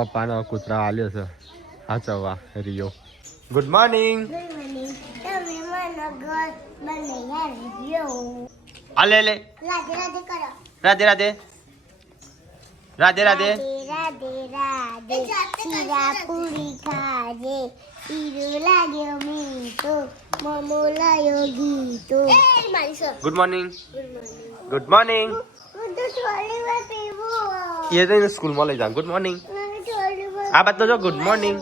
પપ્પાનો કૂતરા આલ્યો છે હાચવવા રિયો. Good morning. આલે લે રાધે રાધે રાધે રાધે. રાધે રાધે શીરા પૂરી ખાજે હીરો લાગ્યો મીઠો મમો લાયો ગીતો. Good morning. Good morning. ये तो स्कूल में ले जा. Good morning. આ બાત તો જો ગુડ મોર્નિંગ.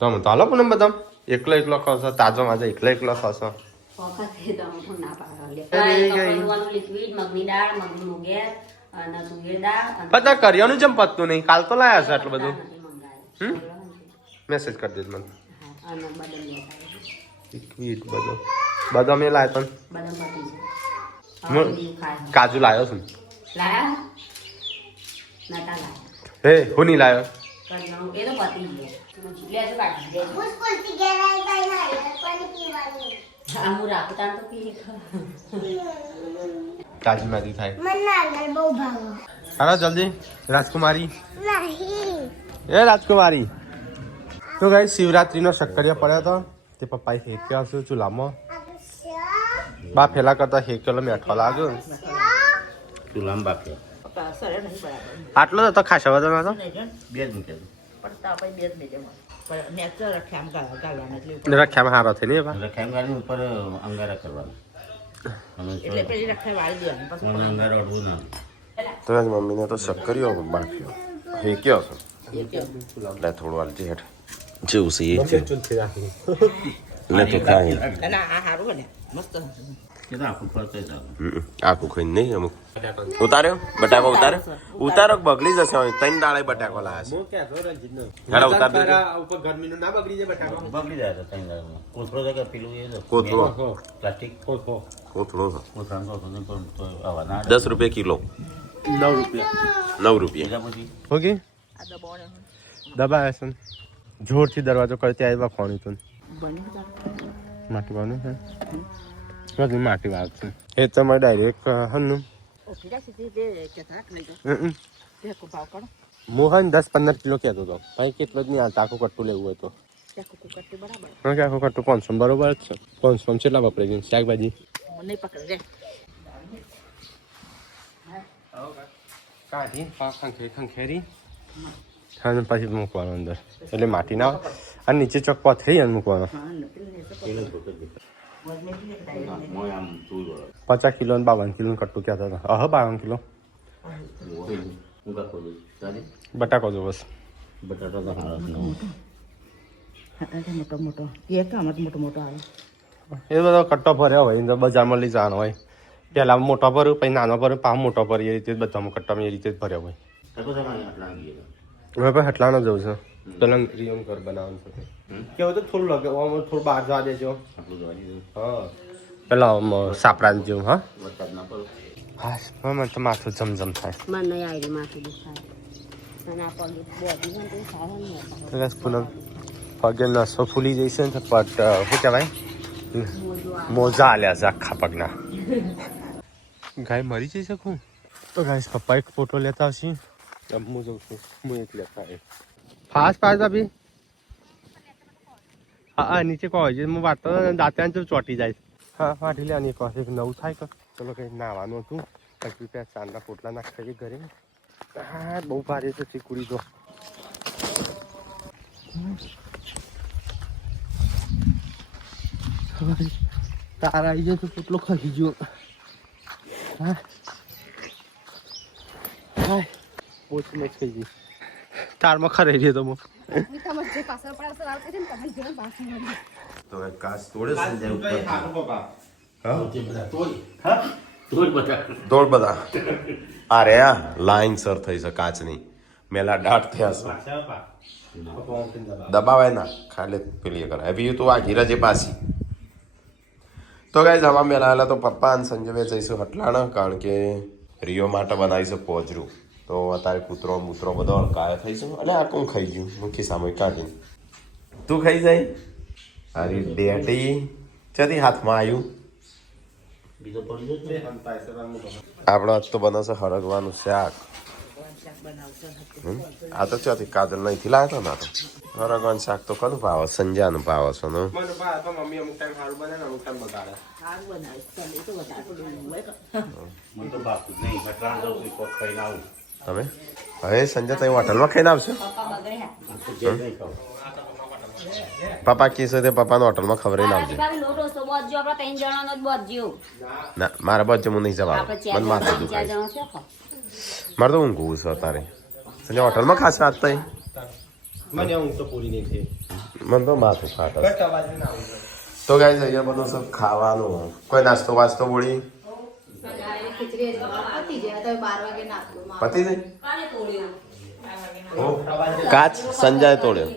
તમે તો હાલો પણ બધા એકલો ખાશો તાજો માજો એકલો ખાશો. પતા કર્યાનું જેમ પતતું નહીં. કાલ તો લાયા છે આટલું બધું. મેસેજ કરી દેજો મને. લિક્વિડ બદામ એ લાયો પણ કાજુ લાયો છું. હે હું નહીં લાયો. કાજુ માજી થાય. હાલો જલ્દી રાજકુમારી. એ રાજકુમારી. તો ગાઈસ શિવરાત્રીનો શક્કરિયા પડ્યો હતો તે પપ્પાએ હેક્યો હશે ચૂલામાં. બા ફેલા કરતા હેકેલો મેઠો લાગ્યો ચૂલામાં બાફ્યો. આટલો તો ખાસો બધો નતો. બે જ મૂકેલો રખ્યામાં હારો થઈ ને રખ્યામાં ગાડી ઉપર અંગારા કરવાના એટલે પેલી રખ્યા વાળી દેવાની પછી અંગારા અડવું ના. તો આજ મમ્મીને તો શક્કરિયો બાફ્યો હેક્યો હતો એટલે થોડું વાલજી હેઠ જેવું છે ને તો ખાઈ આખું ખાઈ નહીં અમુક ઉતાર્યો બટાકો ઉતારો બગડી જશે. 3 દાળે બટાકો લાયા છે. ₹10 કિલો. 9 રૂપિયા. ઓકે દબાવે છે જોરથી દરવાજો કરી ત્યાં આવ્યા ફોન તું માટી વાળું છે માટી વાળ છે એ તમારે ડાયરેક્ટ હનું મોહન 10-15 કિલો કહેતો હતો ભાઈ કેટલો જ નહીં હાલતા આખું કટ્ટું લેવું હોય તો આખું કટ્ટું 500 બરોબર જ છે. 500 કેટલા વપરાય છે શાકભાજી કાઢી ખંખેરી અને પછી મૂકવાનો અંદર એટલે માટી ના આવે અને નીચે ચોક પથરી અને મૂકવાનો. 50 કિલો અને 52 કિલો કટ્ટું કહેતા હતા. 52 કિલો બટાકો જો બસ એ બધો કટ્ટો ભર્યો હોય બજારમાં લઈ જવાનો હોય. પેલા મોટો ભર્યો પછી નાનો ભર્યો પાછો મોટો ભર્યો એ રીતે બધા કટ્ટામાં એ રીતે જ ભર્યો હોય. હવે પછી હટલાનો જવું છે પેલા રિયમ ઘર બનાવવાનું છે કેવું તો થોડું લાગે થોડું બહાર જવા દેજો. હા પેલા સાપડા જેવું. હા મને તો માથું જમજમ થાય. પગે નસો ફૂલી જઈશે ને પટ શું કહેવાય મોજા આલ્યા છે આખા પગના. ગાય મરી જઈ શકું તો ગાય પપ્પા એક ફોટો લેતા આવશે. હું જઉં છું હું એક લેતા આવે ફાસ્ટ અભી. હા નીચે કહો છે હું વાંચતો દાંતે ચોટી જાય. હા વાટી લેવાની એક વાર નવું થાય તો ચલો કંઈ નાવાનું હતું પછી ત્યાં ચાંદના પોટલા નાખીએ ઘરે. હા બહુ ભારે છે ચીકુડી તો. તારા આવી જાય તો પોટલો ખસી ગયો. હા હા ઓછી મેચ થઈ ગઈ તારમાં ખરાઈ રહ્યો તો હું તો કાચ તોડે તોડ બધા અરે લાઈન સર થઈ છે કાચની મેલા દાટ થયા છે દબાવાય ના ખાલી પેલી કરાય હવે તો આ ઘીરા જે પાછી. તો ગાઈઝ આમાં મેલાયેલા તો પપ્પા અને સંજય જઈશું હટલાણા કારણ કે રિયો માટે બનાવીશું પોજરું. તો અત્યારે કૂતરો મૂતરો બધો કાયો થઈ છે અને આ કોણ ખાઈ ગયું મુખી સામે કાઢીને તું ખાઈ જાય. અરે ડેટી ક્યાંથી હાથમાં આવ્યું આપણો આજ તો બનશે હરગવાનું શાક. આ તો ચોથી કાજલ નહીંથી લાવ્યો ને. આ તો હરગવાનું શાક તો કનું ભાવે? સંજાનું ભાવે છે ને. મમ્મી અમુક ટાઈમ સારું બને ને અમુક ટાઈમ બગાડે. તમે હવે સંજય તમે હોટલમાં ખાઈને આવશો? પપ્પા કહેશે તે પપ્પાને હોટલમાં ખબર ના આવજે. ના મારા બચ્ચે હું નહીં જવા. મને માથું દુખાય. મારે તો ઊંઘવું છે તારે. સંજય હોટલમાં ખાશે આજ તો? મને ઊંઘ તો પૂરી નહીં થઈ. મને તો માથું ખાતા. તો ગાઈસ અહીંયા બધું સબ ખાવાનું. કોઈ નાસ્તો વાસ્તો બોલી પતિ જાય. કાચ સંજય તોડ્યો.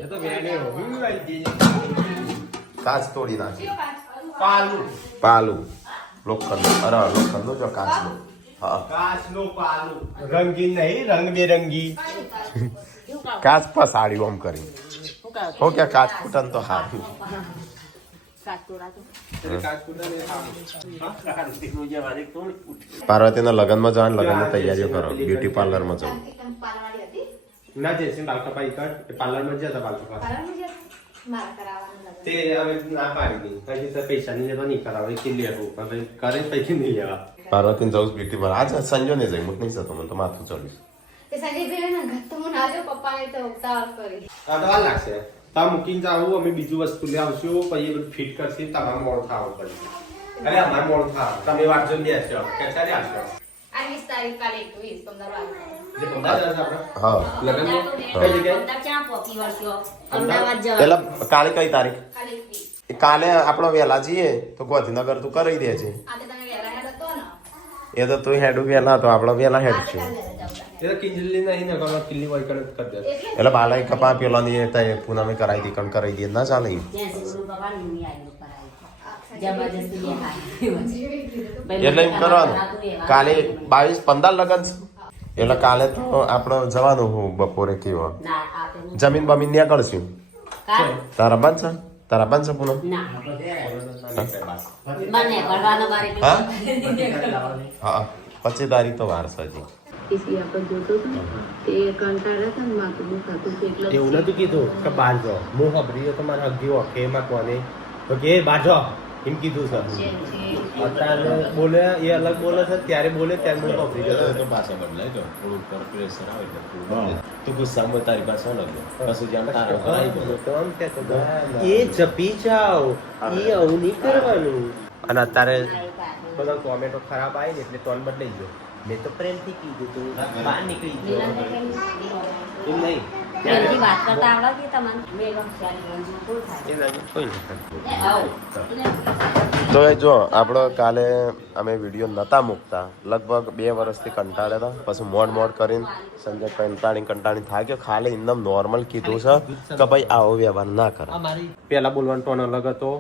કાચ તોડી નાખી. પાલું લોખંડ. અરે લોખંડ જો કાચનું. હા કાચનું પાલું. રંગીન નહીં રંગબેરંગી. કાચ પસાડ્યું આમ કરી. હો કે કાચ ફૂટન તો હારું. પાર્વતીના લગ્નમાં જવાનું. લગ્નની તૈયારીઓ કરો. બ્યુટી પાર્લરમાં જવું. ના જયસિંહ બાલ કપાઈ કર પાર્લરમાં જતા બાલ કપા તે હવે ના પાડી દી. પછી તો પૈસા ની જતો નહીં કરાવે કે લેવું પણ કરે પૈકી નહીં લેવા. પાર્વતીને જવું બ્યુટી પાર્લર. આજ સંજો ને જઈ નહીં જતો. મને તો માથું ચડ્યું. લાગશે તા મૂકીને જાવું. અમે બીજું વસ્તુ લઈ આવશું. પછી બધું ફિટ કરશે. તમારે મોડ થવું પડે. અરે અમારે મોડ થાવ. તમે વાંચો ને બેસો ક્યારે આવશો? કાલે કઈ તારીખ? કાલે આપડે વેલા જઈએ તો ગાંધીનગર તું કરી દે છે. એ તો તું હેડું વેલા તો આપડે વેલા હેડ છે. એટલે બાલાઈ કપા પેલા ની પૂનમે કરાવી દી કણ કરાવી દે ના ચાલે. એટલે એમ કરવાનું. કાલે 22-15 લગન છે. એટલે કાલે તો આપડે જવાનું. હું બપોરે કેવો જમીન બમીન ત્યાં કરશું. તારા બંધ છે? તારા બંધ છે પૂનમ? હા 25 તારીખ તો વાર છે હજી. એવું નતું કીધું કે બહાર જાઓ. હું ખબરી તમારે હગી ઓકે એમાં કોને તો કે બહાર જાઓ એમ કીધું છે. અત્યારે બોલે એ અલગ બોલે છે. ત્યારે બોલે ત્યારે હું ખબરી જતો પાછા બદલાય તો થોડું પર પ્રેશર આવે તો ગુસ્સામાં તારી પાસે કશું જ્યાં તારો એ જપી જાઓ. એ આવું નહીં કરવાનું. અને અત્યારે બધા કોમેન્ટો ખરાબ આવી ને એટલે ટોન બદલાઈ ગયો. મેં તો પ્રેમથી કીધું તું બહાર નીકળી ગયો એમ નહીં. તો જો આપડે કાલે અમે વિડીયો નતા મૂકતા. લગભગ 2 વર્ષથી કંટાળ્યા હતા. પછી મોડ કરીને સંજય કંટાળી થાક્યો. ખાલી એકદમ નોર્મલ કીધું છે કે ભાઈ આવો વ્યવહાર ના કરે. પેલા બોલવાનો ટોન અલગ હતો.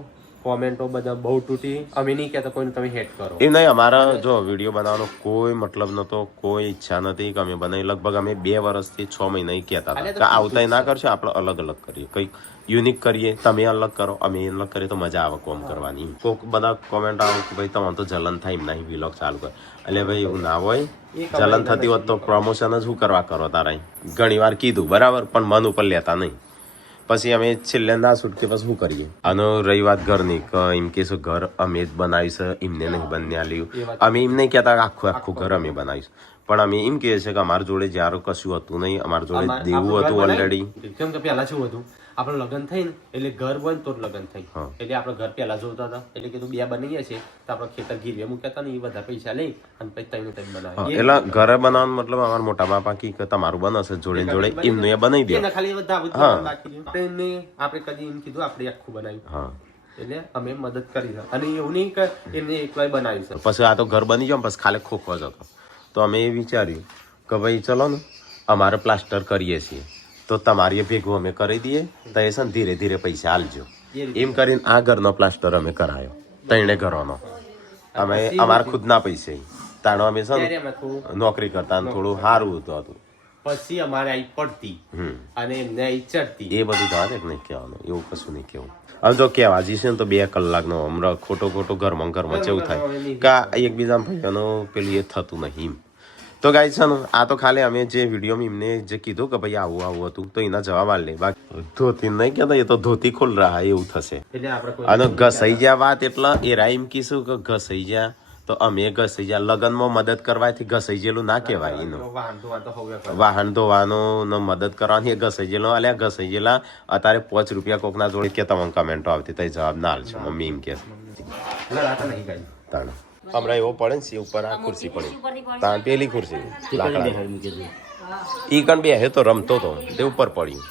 કોમેન્ટો બધા બહુ તૂટી. અમે નહીં કહેતા કોઈને તમે હેટ કરો એમ નહીં. અમારા જો વિડીયો બનાવવાનો કોઈ મતલબ નતો. કોઈ ઈચ્છા નથી કે અમે બનાવી. લગભગ અમે 2 વર્ષથી 6 મહિના કહેતા હતા આવતા ના કરશો. આપણે અલગ અલગ કરીએ. કંઈક યુનિક કરીએ. તમે અલગ કરો અમે અલગ કરીએ તો મજા આવે કોમ કરવાની. કોઈક બધા કોમેન્ટ આવે કે ભાઈ તમારે તો જલન થાય એમ નહીં વિલોગ ચાલુ કરે. એટલે ભાઈ એવું ના હોય. જલન થતી હોત તો પ્રમોશન જ શું કરવા કરો તારા. ઘણી વાર કીધું બરાબર પણ મન ઉપર લેતા નહીં. પછી અમે છેલ્લે ના છૂટકે પછી શું કરીએ. આનો રહી વાત ઘરની એમ કે ઘર અમે જ બનાવીશું. એમને નહીં બન્યા લ્યું. અમે એમ નહીં કહેતા આખું ઘર અમે બનાવીશું. પણ અમે એમ કહીએ છીએ કે અમારા જોડે જ્યારે કશું હતું નહીં. અમારા જોડે દેવું હતું ઓલરેડી. કેમ કે પહેલા શું હતું આપણે લગ્ન થઈ ને એટલે ઘર બન તો લગ્ન થઈ. એટલે આપણે ઘર પહેલા જોતા હતા. એટલે કીધું 2 બનાવીએ છીએ તો આપણે ખેતર ગીરવે મૂક્યા હતા ને એ બધા પૈસા લઈ અને પછી 3 બનાવીએ. એટલે ઘરે બનાવવાનું મતલબ અમારા મોટા બાપા કી કે તમારું બનશે જોડે જોડે એમનું એ બનાવી દે. ખાલી આપણે કદી એમ કીધું આપણે આખું બનાવ્યું. એટલે અમે મદદ કરી અને એવું નહીં કે એમને એકલા બનાવી છે. પછી આ તો ઘર બની જાય પછી ખાલી ખોખો જ હતો. તો અમે એ વિચાર્યું કે ભાઈ ચલો ને અમારે પ્લાસ્ટર કરીએ છીએ તો તમારી ભેગું અમે કરી દઈએ. તો એ છે ને ધીરે ધીરે પૈસા આલજો એમ કરીને આ ઘરનો પ્લાસ્ટર અમે કરાયો. 3 ઘરોનો અમે અમારા ખુદના પૈસે. તાણો અમે છે ને નોકરી કરતા થોડું સારું હતું. પછી અમારે આવી પડતી અને એમને આવી ચડતી. એ બધું જવા દે નહીં કહેવાનું. એવું કશું નહીં કહેવું. હવે જો કહેવા જઈશે ને તો 2 કલાકનો હમણાં ખોટો ઘરમાં કેવું થાય કે એકબીજા ભાઈઓનું પેલું એ થતું નહીં. તો ગાઈ છે ને આ તો ખાલી અમે જે વિડીયોમાં એમને જે કીધું કે ભાઈ આવું હતું તો એના જવાબ આલ લે. બાકી ધોતી નહીં કહેતા, એ તો ધોતી ખોલ રહ્યા એવું થશે. અને ઘસાઈ ગયા વાત એટલે એ રાઈમ કીશું કે ઘસાઈ ગયા તો અમે ઘસાઈ ગયા. લગ્નમાં મદદ કરવાથી ઘસાઈ ગયેલું ના કહેવાય. એનું વાહન ધોવાનું મદદ કરવાની એ ઘસાઈ ગયેલો. અલ્યા ઘસાઈ ગયેલા અત્યારે 5 રૂપિયા કોકના જોડે કે તમને કમેન્ટો આવતી તો જવાબ ના હાલશો. મમ્મી એમ કે હમણાં એવો પડે ને ઉપર આ ખુરશી પડી ત્યાં પેલી ખુરશી ઈ કણ બે તો રમતો તો તે ઉપર પડ્યું.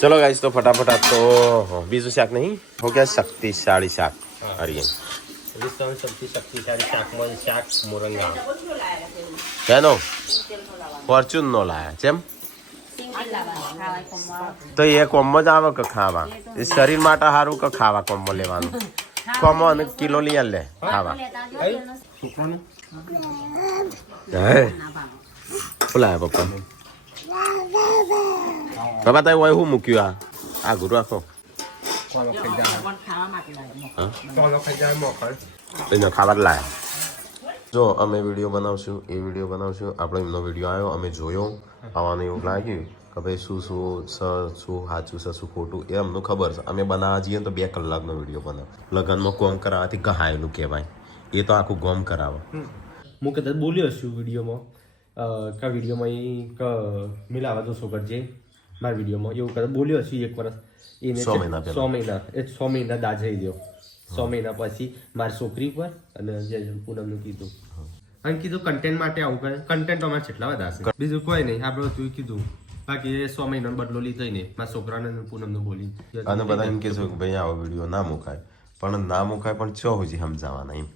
ચલો ગાઈસ તો ફટાફટ આ તો બીજું શાક નહીં હો ગયા શક્તિશાળી શાક હરીએ શક્તિશાળી શાકમાં શાક મોરંગા શેનો ફોર્ચ્યુન નો લાયા જેમ તો એ કોમ્બો જ આવે કે ખાવા એ શરીર માટે સારું કે ખાવા કોમ્બો લેવાનું કોમ્બો અને કિલો લઈ લે ખાવા બોલાય પપ્પા બાબા તારે હોય શું મૂક્યું આ ગુરુ રાખો ખાવા જ લાયા. જો અમે વિડીયો બનાવશું એ વિડીયો બનાવશું. આપણે એમનો વિડીયો આવ્યો અમે જોયો આવવાનું એવું લાગ્યું કે ભાઈ શું સાચું છે શું ખોટું એ અમને ખબર છે. અમે બનાવવા જઈએ તો 2 કલાકનો વિડીયો બનાવ. લગ્નમાં કોમ કરાવવાથી ગહાયેલું કહેવાય. એ તો આખું ગોમ કરાવે. હું કદાચ બોલ્યો છું વિડીયોમાં મિલાવા દોસો કરજે મારા વિડીયોમાં એવું કદાચ બોલ્યો છું 1 વર્ષ એને 6 મહિના પહેલા 6 મહિના દાજાઈ દો. 6 મહિના પછી મારી છોકરી પર અને જે પૂનમનું કીધું અને કીધું કન્ટેન્ટ માટે આવું કરે. કન્ટેન્ટ અમારે કેટલા બધા હશે બીજું કોઈ નહીં. આપણે તું કીધું બાકી 6 મહિનાનો બદલો લીધો ને મારા છોકરાને પૂનમનું બોલી અને બધા એમ કે છે કે ભાઈ આવો વિડીયો ના મુકાય પણ ના મુકાય પણ ચો હજી સમજાવવાના એમ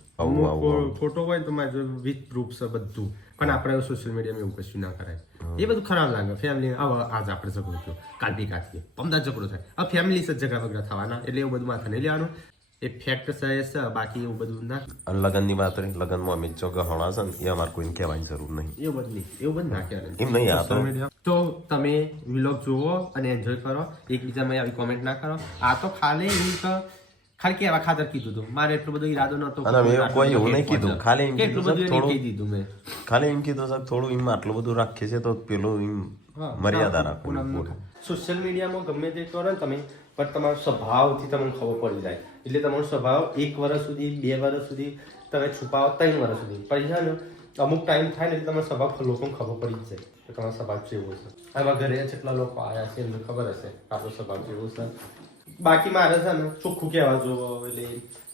ફોટો હોય તો મારે વિથ પ્રૂફ છે બધું પણ આપણે સોશિયલ મીડિયામાં એવું કશું ના કરાય. એ બધું ખરાબ લાગે. ફેમિલી આજ આપણે ઝઘડો થયો કાલ ભી કાઢીએ પમદા ઝઘડો થાય. આ ફેમિલી છે ઝઘડા વગડા થવાના એટલે એવું બધું માથે નહીં લેવાનું. એ ફેક્ટ છે બાકી એવું બધું ના. અને લગ્નની વાત રહી લગ્નમાં અમે જો ગહણા છે ને એ અમારે કોઈને કહેવાની જરૂર નહીં. એવું બધું ના કહેવાય એમ નહીં આ તો તમે વ્લોગ જુઓ અને એન્જોય કરો. એકબીજામાં આવી કોમેન્ટ ના કરો. આ તો ખાલી કેવા ખાતર કીધું હતું. મારે એટલો બધો ઈરાદો નતો અને મેં કોઈ એવું નહીં કીધું. ખાલી એમ એટલું બધું કહી દીધું મેં. ખાલી એમ કીધું સાહેબ થોડું એમ આટલું બધું રાખીએ છે તો પેલું એમ મર્યાદા રાખવું. સોશિયલ મીડિયામાં ગમે તે કરો ને તમે પણ તમારો સ્વભાવથી તમને ખબર પડી જાય. એટલે તમારો સ્વભાવ 1 વર્ષ સુધી 2 વર્ષ સુધી તમે છુપાવો 3 વર્ષ સુધી પછી છે ને અમુક ટાઈમ થાય ને એટલે તમારો સ્વભાવ લોકોને ખબર પડી જ જાય કે તમારો સ્વભાવ કેવો છે. આવા ઘરે જેટલા લોકો આવ્યા છે એમને ખબર હશે આપણો સ્વભાવ કેવો છે. બાકી મારે છે ને ચોખ્ખું કહેવા જોવો એટલે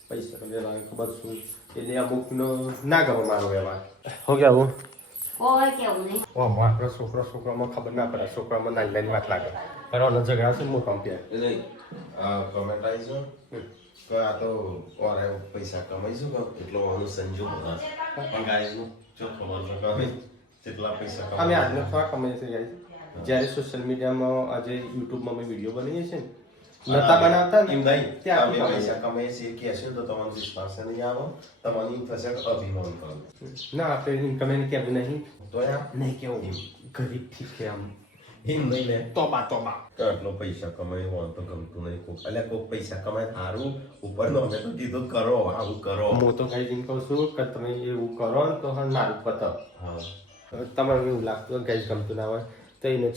પૈસા વ્યવહાર ખબર શું એટલે અમુકનો ના ગમે મારો વ્યવહાર હો કેવું આપણા છોકરામાં ખબર ના પડે. છોકરામાં નાની વાત લાગે કરવાનો ઝઘડા છે મોટા કમેન્ટ આવીશું કે આ તો પૈસા કમાઈશું એટલો સંજોગ પણ ગાયનું જો ખબર જેટલા પૈસા અમે આજનો થોડા કમાઈએ છીએ ગાઈસ. જ્યારે સોશિયલ મીડિયામાં આજે યુટ્યુબમાં અમે વિડીયો બનાવીએ છીએ ને નતા બનાવતા ને એમ નહીં ત્યાં અમે પૈસા કમાઈએ છીએ કહેશું તો તમારો વિશ્વાસ નહીં આવે. તમારી એમ થશે કે અભિમાન કરો ના આપણે ઇન્કમ એને કેવું નહીં તો નહીં કેવું ગરીબ ઠીક છે આમ એમ નહીં લે તોબા આટલો પૈસા કમાય હોય તો ગમતું નહીં. કોક પૈસા કમાય સારું ઉપર નો અમે તો કીધું કરો આવું કરો. હું તો કઈ એમ કહું છું કે તમે એવું કરો ને તો નારું પતાવ. હા તમારે એવું લાગતું કઈ ગમતું ના હોય તો એને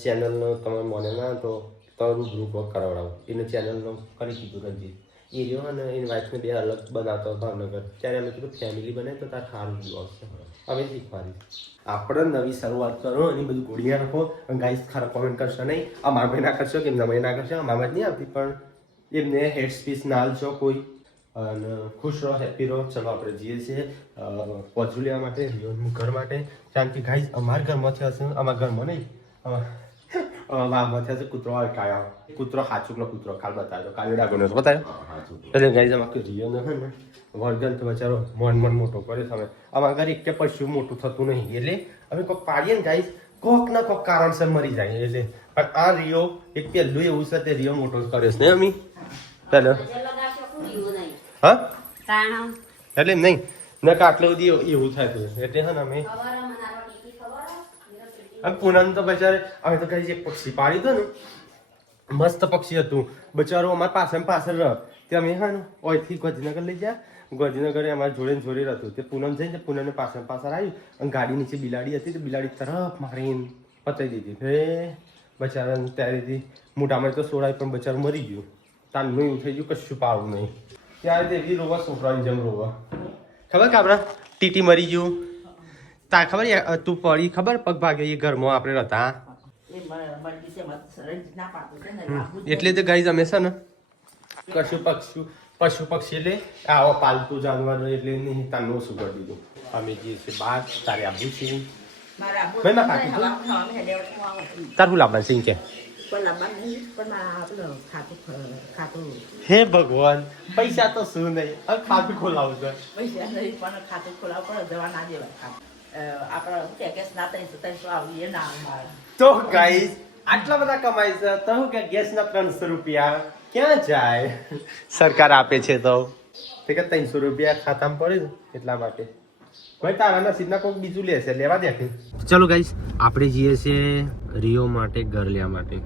ચેનલનો તમે મને ના તો રૂબરૂ કરાવડાવો. એને ચેનલનો કરી કીધું રંજીત એ રહ્યો અને એની વાઇફને 2 અલગ બનાવતો ભાવનગર. ત્યારે અમે કીધું ફેમિલી બને તો તાર સારું આવશે. હવે શીખવાડી આપણે નવી શરૂઆત કરો અને બધું ગોળિયા રાખો. ગાઈસ ખરા કોમેન્ટ કરશો નહીં. અમારા ભાઈ ના કરશો કે એમના ભાઈ ના કરશો અમારા જ નહીં આવતી પણ એમને હેડ સ્પીચ ના હાલશો કોઈ. અને ખુશ રહો હેપી રહો. ચલો આપણે જઈએ છીએ પહોંચવું લેવા માટે રિયોનું ઘર માટે શાંતિ. ગાઈસ અમારા ઘરમાંથી હશે અમારા ઘરમાં નહીં માંથી હશે કૂતરો કાયા કૂતરો હાચુકલો કૂતરો કાલ બતાવ્યો કાલે ડાગો નતો બતાવ્યો. એટલે ગાઈસ અમારે રિયો ને ને વર્ગન તો બચારો મન મોટો કરે તમે. અમારા ઘરે એક પશુ મોટું થતું નહીં એટલે અમે કોઈક પાડીએ ને ગાઈસ કોક ના કોક કારણસર મરી જાય. એટલે પણ આ રિયો એક પહેલું એવું છે તે રિયો મોટો કરે છે ને અમી પેલો હા એટલે નહીં ને કે આટલું બધી એવું થાય છે એટલે હા ને અમે પૂનમ તો બચારે અમે તો કઈ જે પક્ષી પાડી દો ને મસ્ત પક્ષી હતું બચારો અમારા પાછળ રહ તે અમે હા ને ઓયથી ગાંધીનગર લઈ ગયા ગાંધીનગર અમારા જોડે ને જોડે હતું તે પૂનમ જઈને પૂનમને પાછળ આવ્યું અને ગાડી નીચે બિલાડી હતી તે બિલાડી તરફ મારીને પતાવી દીધી હે બચારાને ત્યારેથી મોટામાં તો સોડાય પણ બચારું મરી ગયું તાનું એવું થઈ ગયું કશું પાવું નહીં ત્યારે તે એવી રોવા છોકરાની જેમ રોવા ખબર કે આપણા ટીટી મરી ગયું તાર ખબર તું પડી ખબર પગ ભાગે એ ઘરમાં આપણે હતા એટલે તો ગાઈ અમે છે ને કશું પશુ પક્ષી એટલે આવો પાલતુ જાનવર એટલે નહીં તાનું શું કરી દીધું અમે જે છે બાર તારે આવું છે તાર શું લાવવાનું સિંહ કે હે ભગવાન પૈસા તો શું નહીં હવે ખાતું ખોલાવું છે પૈસા નહીં પણ ખાતું ખોલાવવું પડે જવા ના દેવાય આપણે પેકેજ ના 300 આવીએ ના મળે તો ગાઈસ આટલા બધા કમાય છે તો હું કે ગેસ ના 300 રૂપિયા ક્યાં જાય સરકાર આપે છે તો તે કે 300 રૂપિયા ખાતામાં પડે ને એટલા માટે કોઈ તારા નસીબના કોઈક બીજું લેશે લેવા દે ચલો ગાઈસ આપણે જઈએ છીએ રિયો માટે ઘર લેવા માટે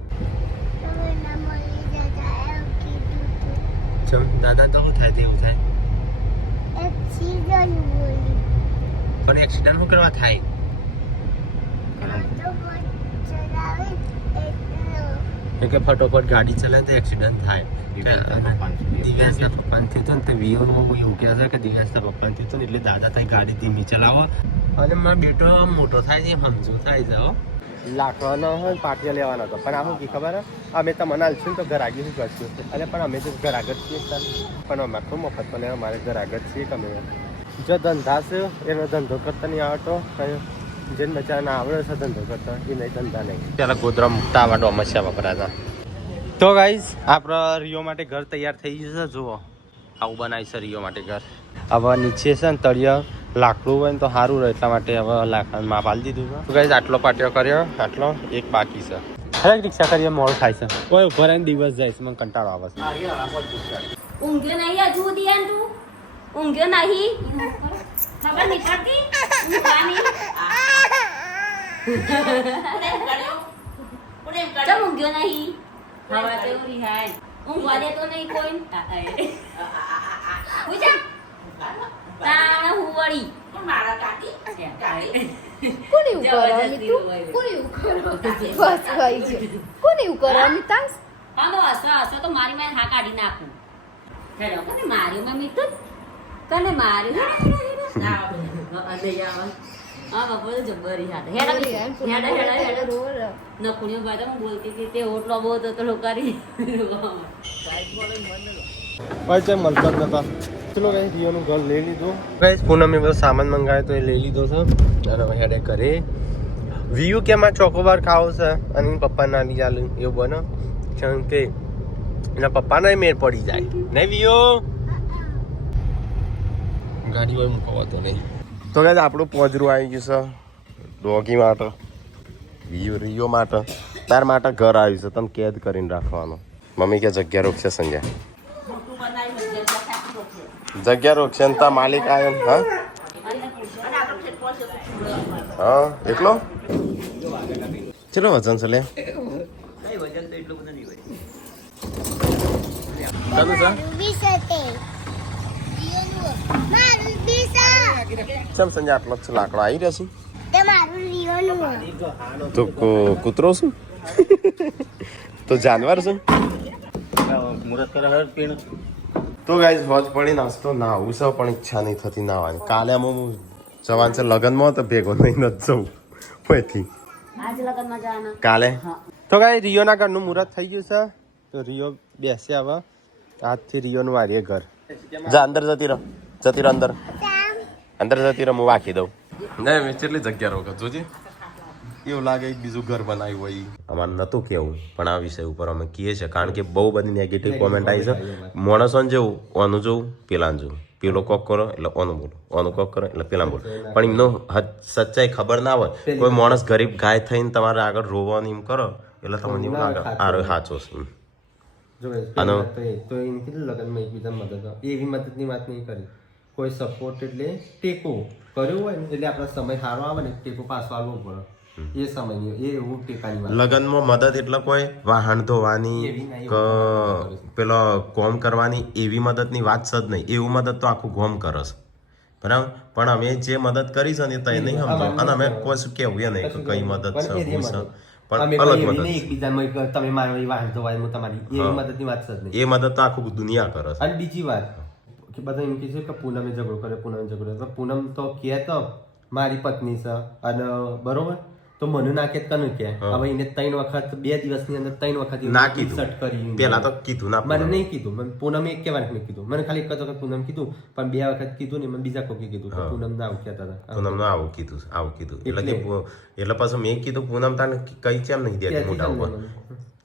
ચમ દાદા તો શું થાય તેવું થાય પણ એક્સિડન્ટ શું કરવા થાય કે ફટોફટ ગાડી ચલાવે તો એક્સિડન્ટ થાય દિવ્યાંશના પપ્પાને થયું હતું ને તે વિયોમાં એવું કહે છે કે દિવ્યાંશના પપ્પાને થયું હતું ને એટલે દાદા થાય ગાડી ધીમી ચલાવો અને મારો બેટો મોટો થાય છે સમજો થાય છે લાકડાનો હોય પાટિયા લેવાનો હતો પણ આવું કી ખબર અમે તમને આલશું ને તો ઘર આગળ શું કરશું અને પણ અમે તો ઘર આગળ છીએ પણ અમારે તો મફત પણ અમારે ઘર આગળ છીએ કે અમે જો ધંધા છે એનો ધંધો કરતા નહીં આવતો જેને બચારાને આવડે છે ધંધો કરતા એ નહીં ધંધા નહીં પેલા ગોદરા મુકતા આવવાનો સમસ્યા વપરાતા તો ગાઈસ આપણા રિયો માટે ઘર તૈયાર થઈ ગયું છે જુઓ આવું બનાવી છે રિયો માટે ઘર હવે નીચે છે ને તળિયા લાકડું હોય ને તો સારું રહે એટલા માટે હવે લાકડામાં માપ આલી દીધું છે તો ગાઈસ આટલો પાટિયો કર્યો આટલો એક બાકી છે હરેક રિક્ષા કરીએ મોડું થાય છે કોઈ ઉભા રહીને દિવસ જાય છે મને કંટાળો આવે છે ઊંઘ્યો નહીં હજુ દિયાન તું ઊંઘ્યો નહીં ખબર નહીં પડતી ઊંઘવાની ચમ ઊંઘ્યો નહીં હવે તો રિહાય ઊંઘવા દેતો નહીં કોઈ પૂછા તાણે હું વળી મારા કાકી કોને એવું કરો તું કોને એવું કરો બસ ભાઈ છે કોને એવું કરો મિતાંશ હા તો હસો તો મારી માં હા કાઢી નાખું હેડો કને માર્યો મેં મિત્ર કને માર્યો હા બાપુ તો જબરી હાથ હેડો નકુણીઓ ભાઈ તો હું બોલતી હતી તે ઓટલો બહુ તો કરી ભાઈ મળતા જ નતા ચલો ગાઈસ રિયોનું ઘર લઈ લીધું ગાઈસ પૂનમે બધો સામાન મંગાવ્યો તો એ લઈ લીધો છે અને હેડે ઘરે વ્યૂ કે માં ચોકોબાર ખાવો છે અને એના પપ્પા ના લઈ ચાલુ એવું બનો કારણ કે એના પપ્પાને મેળ પડી જાય નહીં વ્યૂ ગાડી હોય મૂકવા તો નહીં તો ગાઈસ આપણું પોજરું આવી ગયું છે ડોગી માટે રિયો માટે તાર માટે ઘર આવ્યું છે તમે કેદ કરીને રાખવાનું મમ્મી કે જગ્યા રોકશે સંજ્ઞા જગ્યા રોકશે ને તા માલિક આવ્યો હા હા એકલો ચલો વજન છે લે ચમ સંજ્ઞા આટલો જ લાકડો આવી રહેશે તો કૂતરો શું તો જાનવર શું તો ગાઈસ હોજ પડી નાસ્તો ના આવું છે પણ ઈચ્છા નહીં થતી નાવાની કાલે હું જવાન છે લગ્નમાં તો ભેગો નહીં નથી જવું પછી આજ લગનમાં જવાના કાલે તો ગાઈ રિયોના ઘરનું મુહૂર્ત થઈ ગયું છે તો રિયો બેસે હવે આજથી રિયોનું વારીએ ઘર જા અંદર જતી રહો અંદર અંદર જતી રહો હું વાંકી દઉં નહીં મેં કેટલી જગ્યા રોક જોજે એવું લાગે એક બીજું ઘર બનાવ્યું હોય અમારે નહોતું કેવું પણ આ વિષય ઉપર અમે કહીએ છીએ કારણ કે બહુ બધી નેગેટિવ કોમેન્ટ આવી છે માણસોને જેવું ઓનું જોવું પેલાને જોવું પેલો કોક કરો એટલે ઓનું બોલો ઓનું કોક કરો એટલે પેલા બોલો પણ એમનો સચ્ચાઈ ખબર ના હોય કોઈ માણસ ગરીબ ગાય થઈને તમારે આગળ રોવાનું એમ કરો એટલે તમને એવું લાગે આ સાચો છે અને તો એને કીધું લગ્નમાં એકબીજા મદદ એવી મદદની વાત નહીં કરી કોઈ સપોર્ટ એટલે ટેકો કર્યો હોય ને એટલે આપણો સમય સારો આવે ને ટેકો પાછો આવવો પડે એ સમયની એ એવું ટેકાની વાત. લગ્નમાં મદદ એટલે કોઈ વાહન ધોવાની એવી નહીં, કે એવું પેલો કોમ કરવાની એવી મદદની વાત જ નહીં. એવું મદદ તો આખું ગોમ કરસ બરાબર, પણ અમે જે મદદ કરી છે ને તે નહીં સમજો અને અમે કોઈ કેવું નહીં કે કઈ મદદ છે પણ એ હું છે, મદદ. પણ અમે અલગ કોઈ એવી મદદ નહીં છે. એકબીજામાં તમે મારો એ વાહન ધોવાય હું તમારી એવી મદદની વાત જ નહીં. એ મદદ તો આખું દુનિયા કરસ. અને બીજી વાત કે બધા એમ કહે છે કે પૂનમે ઝઘડો કરે, પૂનમે ઝઘડો કરે. પૂનમ તો કહે તો મારી પત્ની છે અને બરોબર તો મને ના કે કનું કે હવે એને 3 વખત 2 દિવસની અંદર 3 વખત ના કીધું insult કરી. પેલા તો કીધું ના મને નહીં કીધું. મને પૂનમે એક વાર નહીં કીધું. મને ખાલી એક જ વખત પૂનમ કીધું, પણ 2 વખત કીધું ને મને બીજા કોકે કીધું કે પૂનમ ના આવું કહેતા હતા. પૂનમ નો આવું કીધું એટલે કે એટલે પછી મેં કીધું પૂનમ તાને કઈ કેમ નહીં દેતી મોઢા ઉપર,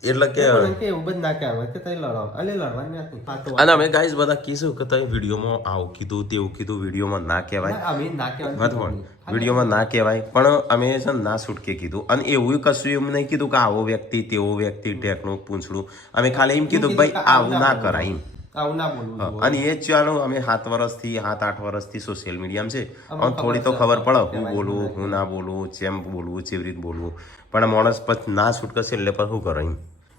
એટલે કે પૂનમ કે એવું બધું ના કહેવાય કે તમે લડો. અલે લડવાની વાત નહીં. આ તો અને અમે ગાઈસ બધા કીધું કે તમે વિડીયોમાં આવું કીધું તેવું કીધું, વિડીયોમાં ના કહેવાય. અમે ના કહેવાનું. વિડીયોમાં ના કહેવાય, પણ અમે છે ને ના છૂટકે કીધું. અને એવું કશું એમ નહીં કીધું કે આવો વ્યક્તિ તેવો વ્યક્તિ ટેકનું પૂંછડું. અમે ખાલી એમ કીધું કે ભાઈ આવું ના કરાય એમ. આવું ના બોલવું. અને એ જ ચાલો અમે 7-8 વર્ષથી સોશિયલ મીડિયામાં છે, અને થોડી તો ખબર પડે હું બોલું હું ના બોલું, જેમ બોલવું જેવી રીતે બોલવું. પણ માણસ પછી ના છૂટકશે એટલે પણ શું કરે.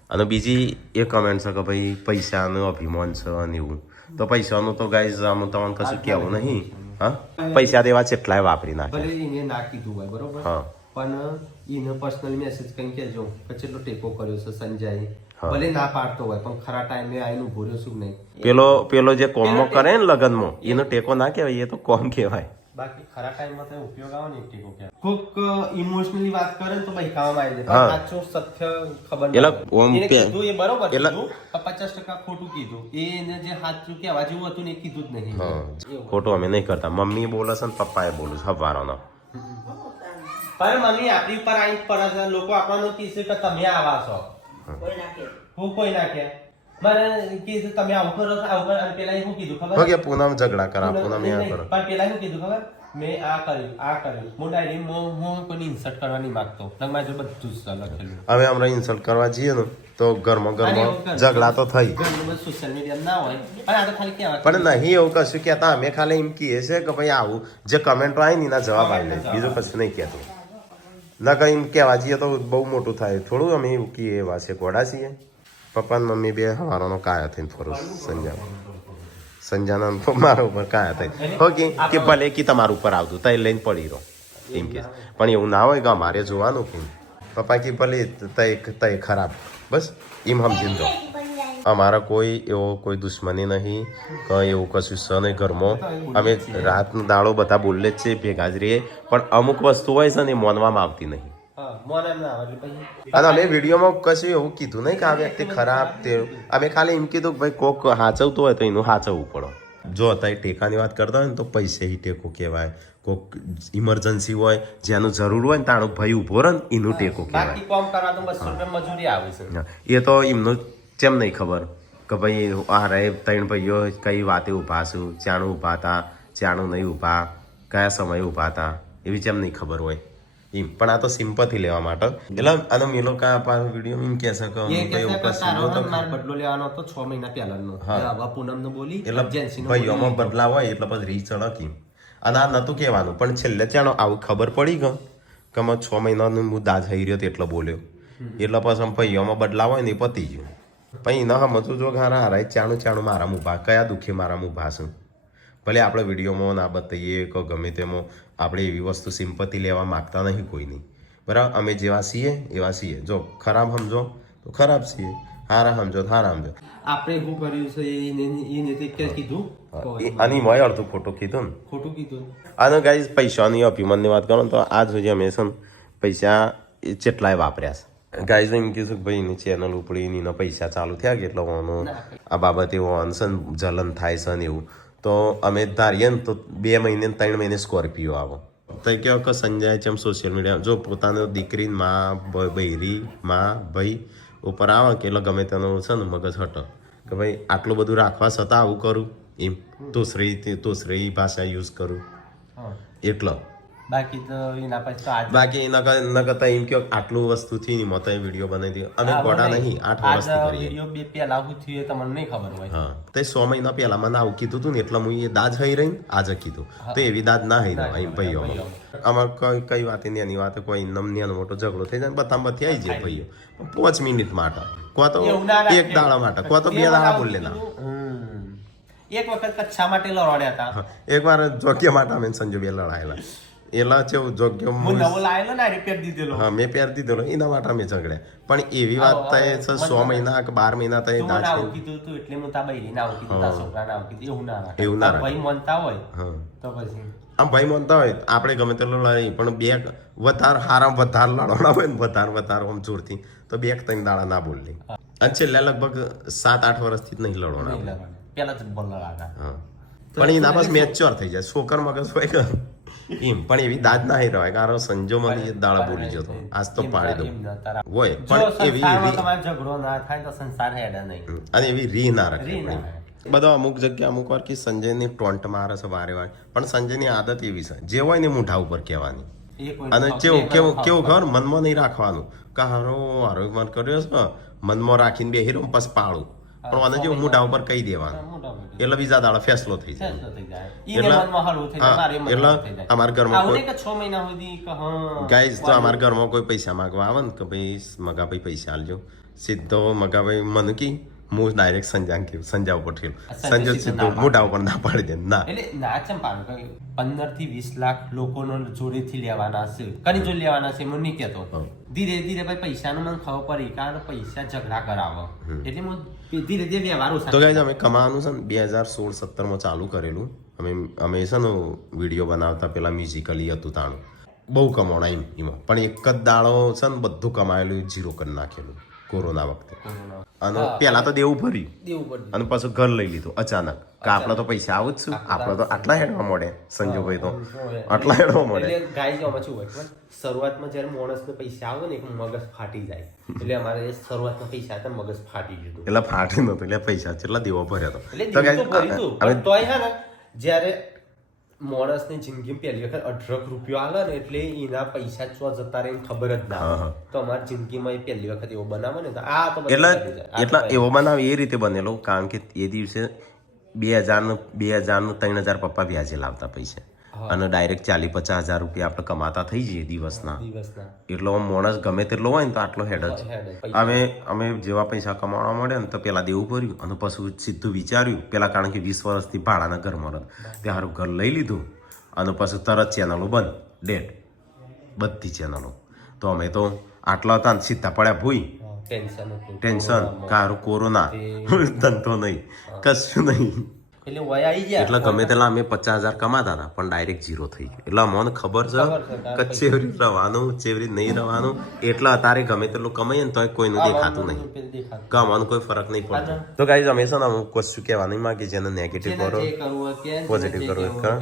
અને બીજી એ કમેન્ટ છે કે ભાઈ પૈસાનું અભિમાન છે અને એવું. તો પૈસાનું તો ગાઈઝ આમ તમને કશું કહેવું નહીં. હા, પૈસા દેવા કેટલાય વાપરી નાખે. ભલે એને ના કીધું હોય બરોબર, હા, પણ એને પર્સનલ મેસેજ કઈ કહેજો કે કેટલો ટેકો કર્યો છે સંજય. ભલે ના પાડતો હોય પણ ખરા ટાઈમે આવીને ઉભો રહ્યો શું નહીં. પેલો જે કોમમાં કરે ને લગ્નમાં એનો ટેકો ના કહેવાય, એ તો કોમ કહેવાય. બાકી ખરા ટાઈમમાં તો ઉપયોગ આવે ને ટેકો કહેવાય. કોક ઇમોશનલી વાત કરે ને તો ભાઈ કામ આવી જાય. સાચું સત્ય ખબર એને કીધું એ બરોબર કીધું, 50% ખોટું કીધું. એને જે સાચું કહેવા જેવું હતું ને એ કીધું જ નહીં. ખોટું અમે નહીં કરતા. મમ્મી બોલે છે ને પપ્પાએ બોલું છે હવારોનો. પણ મમ્મી આપણી ઉપર આવીને પડે છે. લોકો આપણને કીધું કે તમે આવા છો, કોઈ ના કે હું કોઈ ના કે મને કીધું તમે આવું કરો છો આવું કરો. અને પેલા શું કીધું ખબર? ઓકે, પૂનમ ઝઘડા કરા, પૂનમ એ કરો. પણ પેલા શું કીધું ખબર? મેં આ કર્યું. હું ડાયરી હું કોઈને ઇન્સલ્ટ કરવા નહીં માંગતો. મારે જો બધું જ લખેલું. હવે અમે ઇન્સલ્ટ કરવા જઈએ ને તો ઘરમાં ઝઘડા તો થઈ. સોશિયલ મીડિયા ના હોય પણ આ તો ખાલી કહેવાય. પણ નહીં એવું કશું કહેતા. અમે ખાલી એમ કહીએ છે કે ભાઈ આવું જે કમેન્ટો આવી ને એના જવાબ આવી લે, બીજું કશું નહીં કહેતું. ના કઈ એમ કહેવા જઈએ તો બહુ મોટું થાય. થોડું અમે એવું કહીએ એવા છે ઘોડા છીએ. પપ્પા ને મમ્મી બે હવારોનો કાયા થઈને ફરું. સંજાના મારા ઉપર કાયા થઈ ઓકે કે ભલે કે તમારા ઉપર આવતું તઈ લઈને પડી રહો એમ કે. પણ એવું ના હોય કે અમારે જોવાનું કે પપ્પા કે ભલે તય ખરાબ, બસ એમ સમજીને દો. અમારા કોઈ એવો કોઈ દુશ્મની નહીં કે એવું કશું છે નહીં ઘરમાં. અમે રાતનો દાડો બધા બોલે જ છે, ભેગા જ રહીએ, પણ અમુક વસ્તુ હોય છે ને એ માનવામાં આવતી નહીં. અને અમે વિડીયોમાં કશું એવું કીધું નહીં કે આ વ્યક્તિ ખરાબ તે. અમે ખાલી એમ કીધું કે ભાઈ કોક હાચવતું હોય તો એનું હાચવવું પડે. જો અત્યારે ટેકાની વાત કરતા હોય ને તો પૈસે ટેકો કહેવાય. કોક ઇમરજન્સી હોય જેનું જરૂર હોય ને તાણું ભાઈ ઉભો રહે ને એનું ટેકો કહેવાય. એ તો એમનું કેમ નહીં ખબર કે ભાઈ આ રે 3 ભાઈઓ કઈ વાતે ઊભા છું, ચાણું ઊભા હતા, ચાણું નહીં ઊભા, કયા સમયે ઊભા હતા, એવી કેમ નહીં ખબર હોય એમ. પણ આ તો સિમ્પથી લેવા માટે. એટલે આનો મેલો કા વિડીયો એમ કહે છે કે બદલો લેવાનો હતો 6 મહિના પહેલાનો. પૂનમ નો બોલી એટલે ભાઈઓમાં બદલાવ હોય એટલે પછી રીચ ચડકી. અને આ નતું કહેવાનું પણ છેલ્લે ચાણો આવું ખબર પડી ગયો કે અમે 6 મહિનાનું હું દાજ થઈ રહ્યો એટલો બોલ્યો એટલે પછી ભાઈઓમાં બદલાવ હોય ને એ પતી ગયું. પછી ન સમજવું જો હારા હારા ચાણું મારા ઊભા, કયા દુઃખે મારા ઊભા છું. ભલે આપણે વિડીયોમાં ના બતાવીએ કે ગમે તેમાં આપણે એવી વસ્તુ સિમ્પથી લેવા માગતા નહીં કોઈની. બરાબર, અમે જેવા છીએ એવા છીએ. જો ખરાબ સમજો તો ખરાબ છીએ, હારા સમજો તો હારા સમજો. આપણે શું કર્યું છે એ કીધું અને મેં અડધું ખોટું કીધું ને ખોટું કીધું. અને ગાઈઝ પૈસાની અભિમાનની વાત કરો ને તો આજ સુધી અમે છે ને પૈસા જેટલાય વાપર્યા છે. ગાઈઝ એમ કીધું કે ભાઈ એની ચેનલ ઉપડી એના પૈસા ચાલુ થયા કે એટલે આ બાબતે એવો જલન થાય છે ને એવું. તો અમે ધારીએ ને તો 2 મહિને 3 મહિને સ્કોર્પિયો આવો તો કહેવાય કે સંજય જેમ સોશિયલ મીડિયા જો પોતાનો દીકરી માં બૈરી માં ભાઈ ઉપર આવે કે એટલે ગમે તેનો છે ને મગજ હટો કે ભાઈ આટલું બધું રાખવા છતાં આવું કરું એમ. તોસરી ભાષા યુઝ કરું એટલો બાકી તો એના પછી તો આજ બાકી એના કરતા એમ કે આટલું વસ્તુ થી ની મતો વિડીયો બનાવી દે અમે ગોડા નહીં 8 વર્ષથી કરીએ વિડીયો બે પહેલા હું થયું એ તમને નહીં ખબર હોય. હા તે 100 મહિના પહેલા મને આવું કીધું તું ને એટલે હું એ દાજ હઈ રહી આજે કીધું તો એવી દાજ ના હઈ ના એમ ભાઈઓ અમાર કઈ વાત એની વાત કોઈ નાનો મોટો ઝઘડો થઈ જાય બધા બધી આવી જાય ભાઈઓ 5 મિનિટ માટે કો તો એક દાડા માટે કો તો 2 દાડા બોલે ના. એક વખત કચ્છા માટે લડ્યા હતા. એકવાર જોગ્ય માટે અમે સંજુ બે લડાયેલા એલા છે જોગ્ય હું નવો લાયેલો ને રિપેર દીધેલો. હા મેં પહેર દીધેલો એના માટે અમે ઝઘડ્યા પણ એવી વાત થાય છે 100 મહિના કે 12 મહિના થાય દાજ આવું કીધું તું એટલે હું તા બૈરી ના આવું કીધું તા છોકરા ના આવું કીધું એવું ના એવું ના ભાઈ મનતા હોય હા તો પછી આમ ભાઈ માનતા હોય આપણે ગમે તે લડાઈ પણ બે વધારે હારા વધારે લડવાના હોય ને વધારે આમ જોરથી તો 2-3 દાડા ના બોલી અને છેલ્લા લગભગ 7-8 વર્ષથી જ નહીં લડવાના પેલા જ બોલ લાગા. હા પણ એના પાસ મેચ્યોર થઈ જાય છોકર મગજ હોય કે એમ પણ એવી દાદ ના રહેવાય કારણ સંજો મને દાડા બોલી જતો આજ તો પાડી દઉં હોય પણ એવી ઝઘડો ના થાય તો સંસાર હેડા નહીં અને એવી રી ના રાખે બધા અમુક જગ્યા અમુક વાર કે સંજયની ટોન્ટ મારે છે વારે વારે પણ સંજયની આદત એવી છે જે હોય ને મોઢા ઉપર કહેવાની અને કેવું ઘર મનમાં નહીં રાખવાનું કે હારો મન કર્યો છે મનમાં રાખીને બે હીરો બસ પાડું પણ મને જેવું મોઢા ઉપર કહી દેવાનું એટલે બીજા દાડા ફેસલો થઈ જાય એટલે અમારા ઘરમાં ગાઈઝ તો અમારા ઘરમાં કોઈ પૈસા માંગવા આવે ને કે ભાઈ મગાભાઈ પૈસા આલજો સીધો મગાભાઈ મને કી હું ડાયરેક્ટ સંજા ઉપર થયો સંજય સીધું મોઢા ઉપર ના પાડી દે ના એટલે ના ચમ પાડો 15 થી 20 લાખ લોકોનો જોડેથી લેવાના છે કની જો લેવાના છે હું નહીં કહેતો ધીરે ધીરે ભાઈ પૈસાનો મને ખબર પડી કારણ પૈસા ઝઘડા કરાવો એટલે હું ધીરે ધીરે વ્યવહારો તો ગાઈઝ અમે કમાવાનું છે ને 2016-17 માં ચાલુ કરેલું અમે છે ને વિડીયો બનાવતા પેલા મ્યુઝિકલી હતું તાણું બહુ કમાણા એમાં પણ એક જ દાડો છે ને બધું કમાયેલું 0 કરી નાખેલું કોરોના વખતે અને પેલા તો દેવું ભર્યું અને પાછું ઘર લઈ લીધું અચાનક કે આપડે તો પૈસા આવું જ છું આપડે તો આટલા હેડવા મળે સંજુભાઈ તો આટલા હેડવા મળે એટલે ગાય આમાં શું હોય શરૂઆતમાં જયારે માણસને પૈસા આવે ને મગજ ફાટી જાય એટલે અમારે શરૂઆતમાં પૈસા હતા મગજ ફાટી ગયું એટલે ફાટી નતું એટલે પૈસા કેટલા દેવો ભર્યા તો તોય હે ને જયારે માણસની જિંદગી પહેલી વખત 18 રૂપિયા આલે ને એટલે એના પૈસા ચો જતા રહે ખબર જ ના તો અમારી જિંદગીમાં એ પહેલી વખત એવો બનાવે ને તો આ તો એટલે એવો બનાવ એ રીતે બનેલો કારણ કે એ દિવસે 2000 3000 પપ્પા વ્યાજે લાવતા પૈસા અને ડાયરેક્ટ 40-50 હજાર રૂપિયા આપણે કમાતા થઈ જઈએ દિવસના એટલો માણસ ગમે તેટલો હોય ને તો આટલો હેડ જ અમે જેવા પૈસા કમાવા મળે ને તો પેલા દેવું ભર્યું અને પછી સીધું વિચાર્યું પેલા કારણ કે 20 વર્ષથી ભાડાના ઘરમાં રહે ત્યાં ઘર લઈ લીધું અને પછી તરત ચેનલો બંધ ડેડ બધી ચેનલો તો અમે તો આટલા હતા ને સીધા પડ્યા ભૂઈ ટેન્શન કારું કોરોના ધંધો નહીં કશું નહીં એટલે ગમે તેલા અમે 50,000 કમાતા હતા પણ ડાયરેક્ટ 0 થઈ ગયું એટલે અમને ખબર છે કે ચેવરી રહેવાનું ચેવરી નહીં રહેવાનું એટલે અત્યારે ગમે તેટલું કમાઈએ ને તો કોઈનું દેખાતું નહીં કમાવાનું કોઈ ફરક નહીં પડતો તો ગાઈઝ અમે છે ને અમુક કશું કહેવા નહીં માંગીએ જેને નેગેટિવ કરો પોઝિટિવ કરો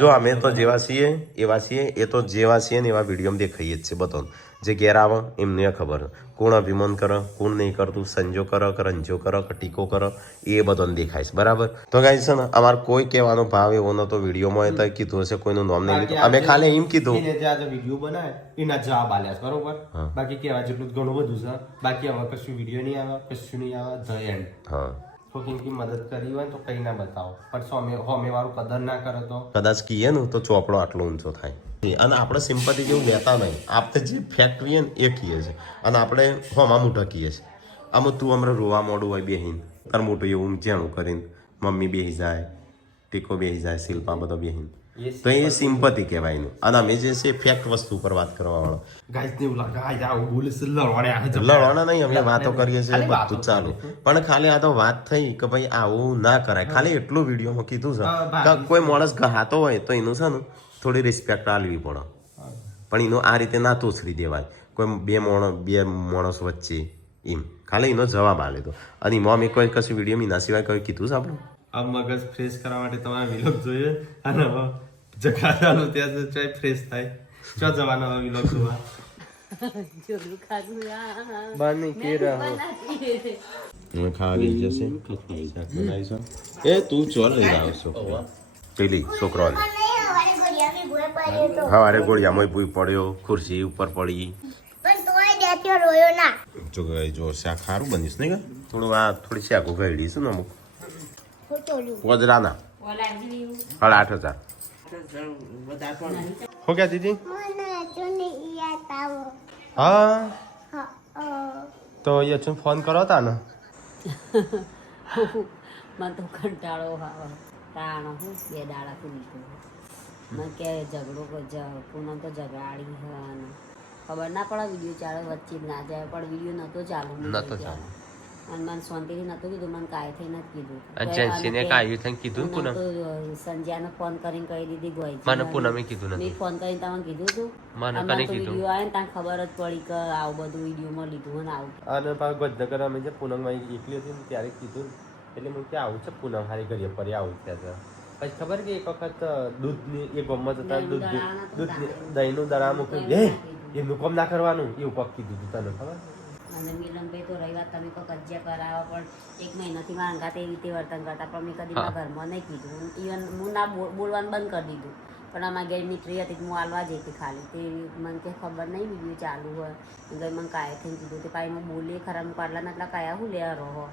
જો અમે તો જેવા છીએ એવા છીએ એ તો જેવા છીએ ને એવા વિડીયોમાં દેખાઈએ જ છે બધો જે ઘેર આવે એમને ખબર કોણ અભિમાન કરે કોણ નહીં કરતું સંજો કરો કે રંજો કરો કે ટીકો કરો એ બધાને દેખાય છે બરાબર તો ગાઈઝ છે ને અમારે કોઈ કહેવાનો ભાવ એવો નતો વિડીયોમાં તો કીધું હશે કોઈનું નામ નહીં લીધું અમે ખાલી એમ કીધું વિડીયો બનાવે એના જવાબ આલ્યા બરોબર બાકી કેવા જેટલું ઘણું બધું છે બાકી હવે કશું વિડીયો નહીં આવે કશું નહીં આવે ધ એન્ડ હા કોઈની મદદ કરી હોય તો કઈ ના બતાવો પણ હોમે વાળું કદર ના કરે તો કદાચ કહીએ ને તો ચોપડો આટલો ઊંચો થાય અને આપણે સિમ્પથી જેવું લેતા નહીં આપણે જે ફેક્ટ કહીએ ને એ કહીએ છીએ અને આપણે હોમાં મોઢા કહીએ છીએ આમાં તું હમણાં રોવા મોડું હોય બેહીને તાર મોટું એવું જેણું કરીને મમ્મી બેસી જાય ટીકો બેસી જાય શિલ્પા બધો બેહીને તો એ સિમ્પથી કહેવાય એનું અને અમે જે છે ફેક્ટ વસ્તુ પર વાત કરવા વાળો લડવાના નહીં અમે વાતો કરીએ છીએ બધું ચાલુ પણ ખાલી આ તો વાત થઈ કે ભાઈ આવું ના કરાય ખાલી એટલું વિડીયોમાં કીધું છે કે કોઈ માણસ ગહાતો હોય તો એનું છે ને થોડી રિસ્પેક્ટ આલવી પડે પણ એનું આ રીતે ના તોછડી દેવાય કોઈ બે માણસ વચ્ચે એમ ખાલી એનો જવાબ આલે તો અને એમાં અમે કોઈ કશું વિડીયો એના સિવાય કોઈ કીધું છે આપણું આ મગજ ફ્રેશ કરવા માટે તમારે વિલોગ જોઈએ અને જગાડવાનું ત્યાં ચાય ફ્રેશ થાય ચો જવાનો વિલોગ જોવા ખાવા જશે એ તું ચોલ લઈ આવશો પેલી છોકરાને ભૂએ પડ્યો તો સવારે ગોળિયામાં ભૂઈ પડ્યો ખુરશી ઉપર પડી પણ તોય દેખ્યો રોયો ના જો ગઈ જો શાક સારું બનીશ નહીં થોડું આ થોડી શાકો ગળી છે ને અમુક ખોટોલ્યું વજરાના ઓલા એમ જીવ્યું. 8,500 વધારે પણ શું ક્યાં દીદી મને ચુની યાદ આવો હા હા તો અહીંયા ફોન કરો તા ને મને તો કંટાળો આવે તાણ હું 2 દાડા પૂરી મને કે ઝઘડો પૂનમ તો ઝઘડાડી છે અને ખબર ના પડે વિડીયો ચાલે વચ્ચે જ ના જાય પણ વિડીયો નહોતો ચાલુ નહોતો ચાલુ. અને મને શાંતિથી નહોતું કીધું મને કાંઈ થઈ નથી કીધું જેન્સીને કાંઈ થઈને કીધું પૂનમ સંજ્યાને ફોન કરીને કહી દીધી ગોઈ મને પૂનમે કીધું મેં નથી ફોન કરીને તમને કીધું તું મને અમારે કને તો કીધું વિડીયો આવે ને ત્યાં ખબર જ પડી કે આવું બધું વિડીયોમાં લીધું ને આવું અને પાછું ગજનગર અમે જે પૂનમમાં એકલી હતી ને ત્યારે કીધું એટલે હું કે આવું છે પૂનમ હારી ઘડીએ પરે આવું છે પછી ખબર કે એક વખત દૂધની એ ગમત હતા દૂધની દહીંનું દડા મૂક્યું હે એમનું કામ ના કરવાનું એવું પગ કીધું હતું તને ખબર અને મિલનભાઈ તો રહી વાત તમે કોઈ કજિયા કરાવો પણ 1 મહિનાથી મારા અંગાતે એવી રીતે વર્તન કરતા પણ મેં કદી મારા ઘરમાં નહીં કીધું ઇવન હું ના બોલવાનું બંધ કરી દીધું પણ આમાં ગઈ મીઠરી હતી હું હાલવા જઈ હતી ખાલી તે મને કે ખબર નહીં વિડીયો ચાલુ હોય ગઈ મને કાયા થઈને કીધું તે પાછી હું બોલીએ ખરા હું પાડલા એટલા કાયા હું લેવા રહો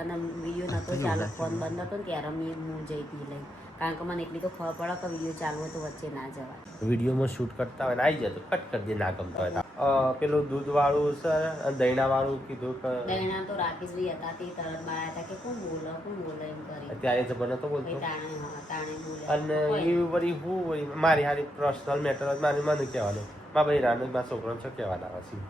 અને વિડીયો નહોતો ચાલુ ફોન બંધ હતો ને ત્યારે હું જઈ હતી લઈ કારણ કે મને એટલી તો ખબર પડે કે વિડીયો ચાલુ હોય તો વચ્ચે ના જવાય વિડીયોમાં શૂટ કરતા હોય ને આવી જાય તો કટ કરી દે ના ગમતા હોય પેલું દૂધવાળું છે અને દહીંવાળું કીધું કે દહીણા તો રાકેશભાઈ હતા તે તરત બહાર હતા કે કોણ બોલે એમ કરી ત્યારે જબર નતો બોલતો તાણે બોલે અને એ વળી હું વળી મારી હારી પર્સનલ મેટર મારે મને કહેવાનું મારા ભાઈ રાનો મારા છોકરાને શું કહેવાના હશે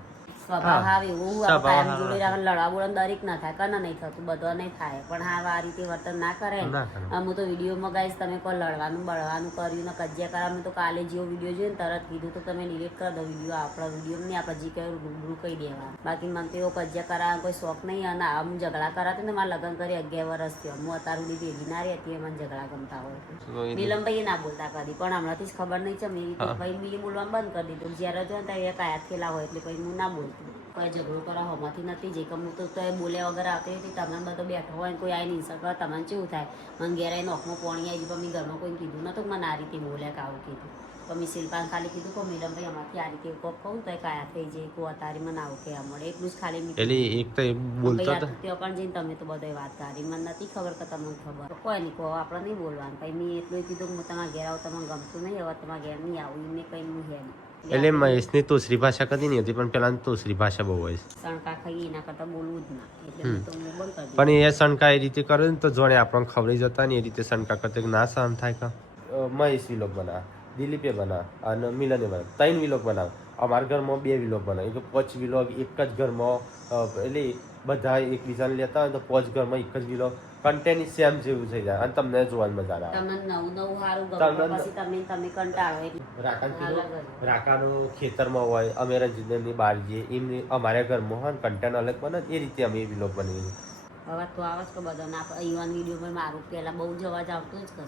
સ્વભાવ હાવ એવું સ્વભાવ કાયમ હાવ. જોડે રાખે લડા બોડા દરેક ના થાય કને નહીં થતું બધો નહીં થાય પણ હા આ રીતે વર્તન ના કરે ના કરે. હું તો વિડીયોમાં ગાઈશ તમે કોઈ લડવાનું બળવાનું કર્યું ને કજિયા કરાવવાનું તો કાલે જેવો વિડીયો જોઈને તરત કીધું તો તમે ડિલીટ કરી દો વિડીયો આપણા વિડીયો નહીં આપણે જે કહ્યું રૂબરૂ કહી દેવા બાકી મને તો એવો કજિયા કરાવવાનો કોઈ શોખ નહીં અને આમ ઝઘડા કરાતો ને મારે લગ્ન કરી 11 વર્ષ થયો હું અત્યાર સુધી ભેગી ના રહી હતી મને ઝઘડા ગમતા હોય નીલમભાઈ ના બોલતા કદી પણ હમણાંથી જ ખબર નહીં છે મેં ભાઈ બીજું બોલવાનું બંધ કરી દીધું જ્યારે જો ને ત્યારે કાયા થયેલા હોય એટલે પછી હું ના બોલતું કોઈ ઝઘડો કરવા હોમાંથી નથી જે કે હું તો એ બોલ્યા વગર આવતી હતી તમને બધો બેઠો હોય ને કોઈ આવીને હિંસા કરે તમને કેવું થાય મને ઘેર આવીને નોખમાં પોણી આવી ગયું પણ મેં ઘરમાં કોઈને કીધું નતું કે મને આ રીતે બોલ્યા કે આવું કીધું તો મેં શિલ્પાને ખાલી કીધું કે મેડમ ભાઈ અમારથી આ રીતે કોક કહું તો એ કાયા થઈ જાય કો અતારી મને આવું કે મળે એટલું જ ખાલી મેં એટલે એક તો એ બોલતો હતો ત્યાં પણ જઈને તમે તો બધો વાત કરી મને નથી ખબર કે તમને ખબર કોઈ નહીં કહો આપણે નહીં બોલવાનું પછી મેં એટલું કીધું કે હું તમારા ઘેર આવું તમને ગમતું નહીં હવે તમારા ઘેર નહીં આવું એમને કંઈ હું હે નહીં એટલે મહેશની તોસરી ભાષા કદી નહીં હતી પણ પેલા તોસરી ભાષા બહુ હોય છે સણકા ખાઈ એના કરતાં બોલવું જ ના એટલે હું તો હું બંધ કરી દીધું. પણ એ શણકા એ રીતે કરે ને તો જોડે આપણને ખબર જતા ને એ રીતે શણકા કરતા કે ના સહન થાય કા મહેશ વિલોક બનાવ દિલીપે બનાવ અને મિલને બનાવ 3 વિલોક બનાવ અમારા ઘરમાં 2 વિલોક બનાવ એટલે 5 વિલોક એક જ ઘરમાં એટલે બધા એકબીજાને લેતા હોય તો 5 ઘરમાં એક જ વિલોક કન્ટેન્ટ સેમ જેવું થઈ જાય અને તમને જોવાની મજા આવે તમને નવું નવું સારું ગમે તમને- પછી તમે કંટાળો એટલે રાકાને કીધું, અલગ જ. રાકાનો ખેતરમાં હોય અમે રંજીતની બહાર જઈએ એમની અમારા ઘરમાં હોય કન્ટેન્ટ અલગ બને એ રીતે અમે વિલોક બનાવીએ હવે તો આવે જ કે બધા ના ઇવન વિડીયોમાં મારું પહેલા બહુ જવાજ આવતું જ